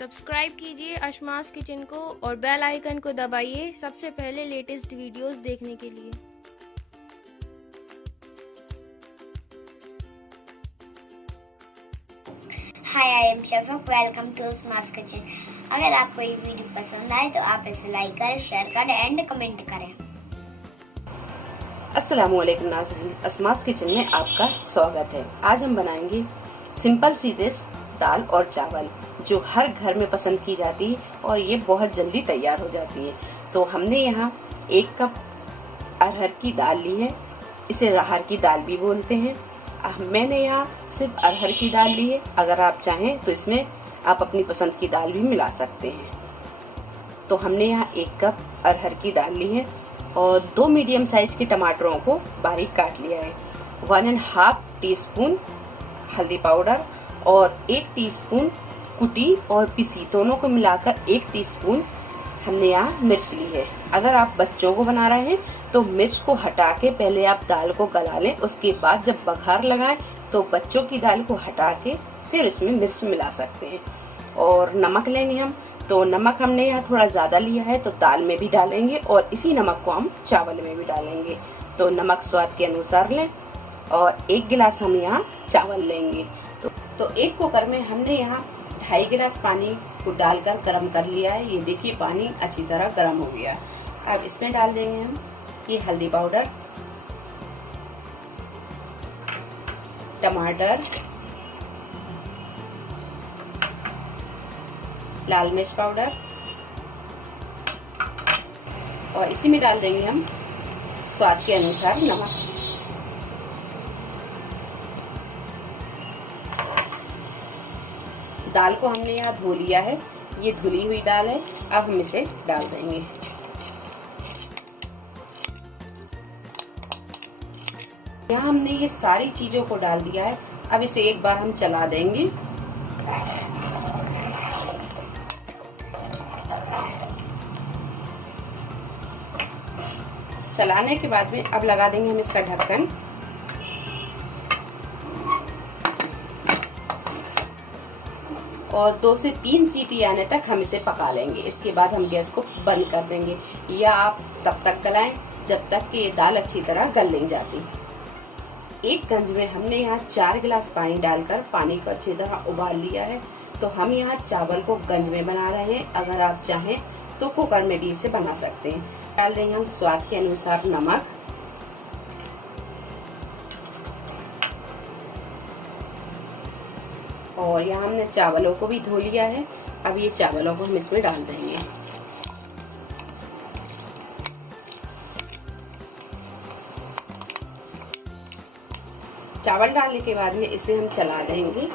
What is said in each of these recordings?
Subscribe कीजिए अशमास kitchen को और बेल आइकन को दबाइए सबसे पहले लेटेस्ट वीडियोस देखने के लिए। Hi, I am Shafaq. Welcome to Ashma's kitchen. अगर आपको ये वीडियो पसंद आए तो आप इसे लाइक करें, शेयर करें एंड कमेंट करें। अस्सलामुअलैकुम नाज़रीन, अशमास किचन में आपका स्वागत है। आज हम बनाएंगे सिंपल सी डिश दाल और चावल जो हर घर में पसंद की जाती है और ये बहुत जल्दी तैयार हो जाती है। तो हमने यहाँ 1 कप अरहर की दाल ली है, इसे अरहर की दाल भी बोलते हैं। मैंने यहाँ सिर्फ अरहर की दाल ली है, अगर आप चाहें तो इसमें आप अपनी पसंद की दाल भी मिला सकते हैं। तो हमने यहाँ 1 कप अरहर की दाल ली है और 2 मीडियम साइज के टमाटरों को बारीक काट लिया है। 1.5 टीस्पून हल्दी पाउडर और 1 टीस्पून कुटी और पिसी दोनों को मिलाकर 1 टीस्पून हमने यहाँ मिर्च ली है। अगर आप बच्चों को बना रहे हैं तो मिर्च को हटा के पहले आप दाल को गला लें, उसके बाद जब बघार लगाएं तो बच्चों की दाल को हटा के फिर इसमें मिर्च मिला सकते हैं। और नमक लेंगे हम, तो नमक हमने यहाँ थोड़ा ज्यादा लिया है तो दाल में भी डालेंगे और इसी नमक को हम चावल में भी डालेंगे। तो नमक स्वाद के अनुसार लें और 1 गिलास हम यहाँ चावल लेंगे। तो 1 कुकर में हमने यहाँ 2.5 गिलास पानी को डालकर गर्म कर लिया है। ये देखिए पानी अच्छी तरह गर्म हो गया। अब इसमें डाल देंगे हम ये हल्दी पाउडर, टमाटर, लाल मिर्च पाउडर और इसी में डाल देंगे हम स्वाद के अनुसार नमक। दाल को हमने यहाँ धो लिया है, ये धुली हुई दाल है। अब हम इसे डाल देंगे। यहाँ हमने ये सारी चीजों को डाल दिया है। अब इसे एक बार हम चला देंगे। चलाने के बाद में अब लगा देंगे हम इसका ढक्कन और 2 से 3 सीटी आने तक हम इसे पका लेंगे। इसके बाद हम गैस को बंद कर देंगे या आप तब तक गलाएं जब तक कि ये दाल अच्छी तरह गल नहीं जाती। एक गंज में हमने यहाँ 4 गिलास पानी डालकर पानी को अच्छी तरह उबाल लिया है। तो हम यहाँ चावल को गंज में बना रहे हैं, अगर आप चाहें तो कुकर में भी इसे बना सकते हैं। डाल देंगे हम स्वाद के अनुसार नमक, और यहाँ हमने चावलों को भी धो लिया है। अब ये चावलों को हम इसमें डाल देंगे। चावल डालने के बाद में इसे हम चला देंगे।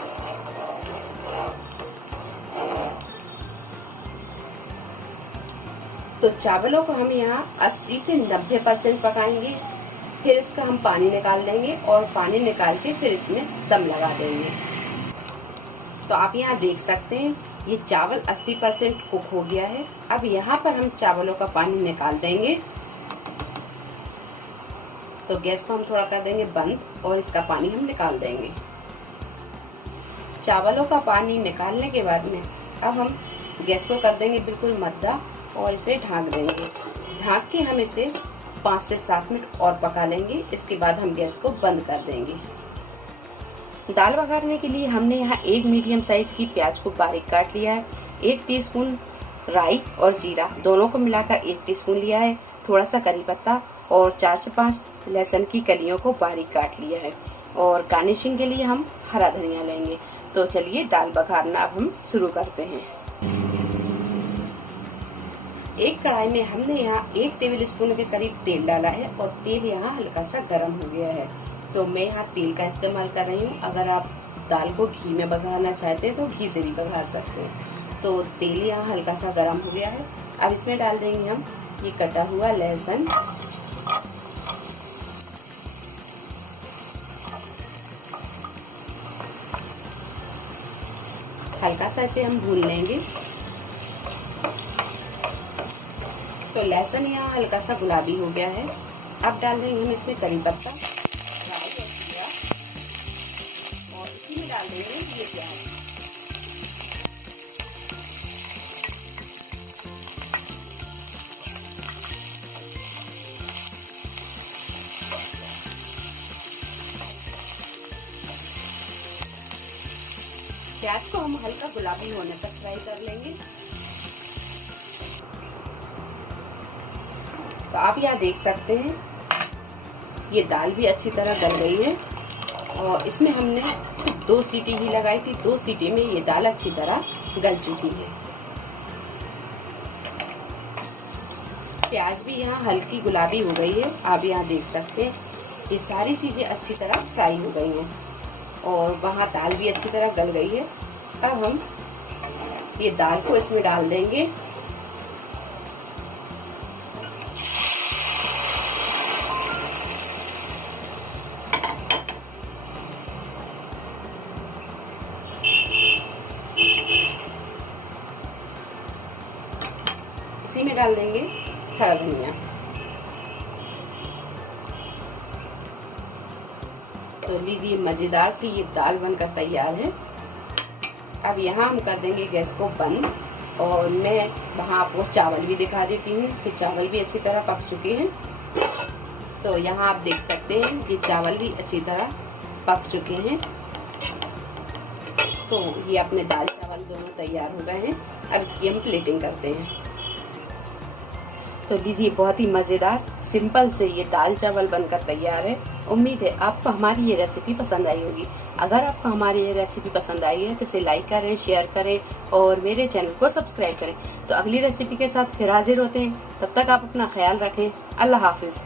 तो चावलों को हम यहाँ 80 से 90% पकाएंगे, फिर इसका हम पानी निकाल देंगे और पानी निकाल के फिर इसमें दम लगा देंगे। तो आप यहाँ देख सकते हैं ये चावल 80% कुक हो गया है। अब यहाँ पर हम चावलों का पानी निकाल देंगे। तो गैस को हम थोड़ा कर देंगे बंद और इसका पानी हम निकाल देंगे। चावलों का पानी निकालने के बाद में अब हम गैस को कर देंगे बिल्कुल मद्दा और इसे ढक देंगे। ढक के हम इसे 5 से 7 मिनट और पका लेंगे। इसके बाद हम गैस को बंद कर देंगे। दाल बघारने के लिए हमने यहाँ 1 मीडियम साइज की प्याज को बारीक काट लिया है। 1 टीस्पून राई और जीरा दोनों को मिलाकर 1 टीस्पून लिया है। थोड़ा सा करी पत्ता और 4 से 5 लहसुन की कलियों को बारीक काट लिया है। और गार्निशिंग के लिए हम हरा धनिया लेंगे। तो चलिए दाल बघारना अब हम शुरू करते हैं। एक कढ़ाई में हमने यहाँ 1 टेबल स्पून के करीब तेल डाला है और तेल यहाँ हल्का सा गर्म हो गया है। तो मैं यहाँ तेल का इस्तेमाल कर रही हूँ। अगर आप दाल को घी में बघारना चाहते हैं तो घी से भी बघार सकते हैं। तो तेल यहाँ हल्का सा गर्म हो गया है। अब इसमें डाल देंगे हम ये कटा हुआ लहसुन, हल्का सा इसे हम भून लेंगे। तो लहसुन यहाँ हल्का सा गुलाबी हो गया है। अब डाल देंगे हम इसमें करी पत्ता, राई और जीरा और इसी में डाल देंगे ये प्याज। प्याज को हम हल्का गुलाबी होने तक फ्राई कर लेंगे। तो आप यहाँ देख सकते हैं ये दाल भी अच्छी तरह गल गई है और इसमें हमने सिर्फ 2 सीटी भी लगाई थी। 2 सीटी में ये दाल अच्छी तरह गल चुकी है। प्याज भी यहाँ हल्की गुलाबी हो गई है। आप यहाँ देख सकते हैं ये सारी चीजें अच्छी तरह फ्राई हो गई हैं और वहाँ दाल भी अच्छी तरह गल गई है। अब हम ये दाल को इसमें डाल देंगे। इसी में डाल देंगे हरा धनिया। तो लीजिए मजेदार सी ये दाल बनकर तैयार है। अब यहाँ हम कर देंगे गैस को बंद और मैं वहाँ आपको चावल भी दिखा देती हूँ कि चावल भी अच्छी तरह पक चुके हैं। तो यहाँ आप देख सकते हैं ये चावल भी अच्छी तरह पक चुके हैं। तो ये अपने दाल चावल दोनों तैयार हो गए हैं। अब इसकी हम प्लेटिंग करते हैं। तो लीजिए बहुत ही मज़ेदार सिंपल से ये दाल चावल बनकर तैयार है। उम्मीद है आपको हमारी ये रेसिपी पसंद आई होगी। अगर आपको हमारी ये रेसिपी पसंद आई है तो इसे लाइक करें, शेयर करें और मेरे चैनल को सब्सक्राइब करें। तो अगली रेसिपी के साथ फिर हाजिर होते हैं। तब तक आप अपना ख्याल रखें। अल्लाह हाफिज़।